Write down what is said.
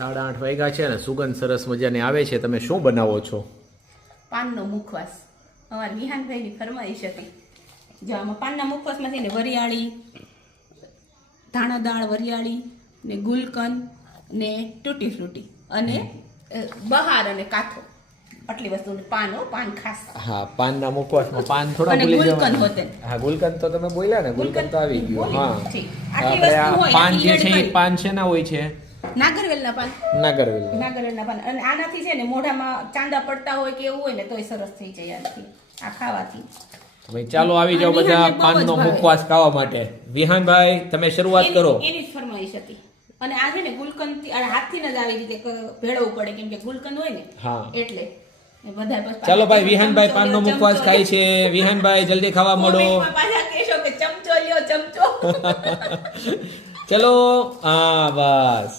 8:30 વાગ્યા છે ને સુગંધ સરસ મજાની આવે છે. તમે શું બનાવો છો? પાનનો મુખવાસ. અમારા વિહાનભાઈની ફરમાઈશ હતી. જો આમાં પાનના મુખવાસમાં છે ને વરિયાળી, ધાણા દાળ વરિયાળી ને ગુલકંદ ને તૂટી ફ્રૂટી અને બહાર અને કાથો આટલી વસ્તુ. પાન ખાસ. હા, પાનના મુખવાસમાં પાન થોડા અને ભૂલી ગુલકંદ જવાના. હોતે. હા, ગુલકંદ તો તમે બોલ્યા ને, ગુલકંદ તો આવી ગયું. હા, ઠીક. આપણે આટલી વસ્તુ આ હોય પાન જે છે એ કરી. પાન શેના હોય છે? નાગરવેલના પાન. નાગરવેલના પાન. અને આનાથી છે ને મોઢામાં ચાંદા પડતા હોય કે એવું હોય ને તોય સરસ થઈ જાય આનાથી. આ ખાવાથી. ભાઈ ચાલો આવી જાઓ બધા પાનનો મુખવાસ ખાવા માટે. વિહાનભાઈ તમે શરૂઆત કરો. એની જ ફરમાઈશ હતી. અને આ છે ને ગુલકંદ હાથથી જ આવી રીતે ભેળવવું પડે કેમ કે ગુલકંદ હોય ને હા એટલે બધા. ચાલો ભાઈ, વિહાનભાઈ પાનનો મુખવાસ ખાય છે. વિહાનભાઈ જલ્દી ખાવા મળો. પાછા કહેશો કે ચમચો લ્યો ચમચો. ચલો, હા બસ.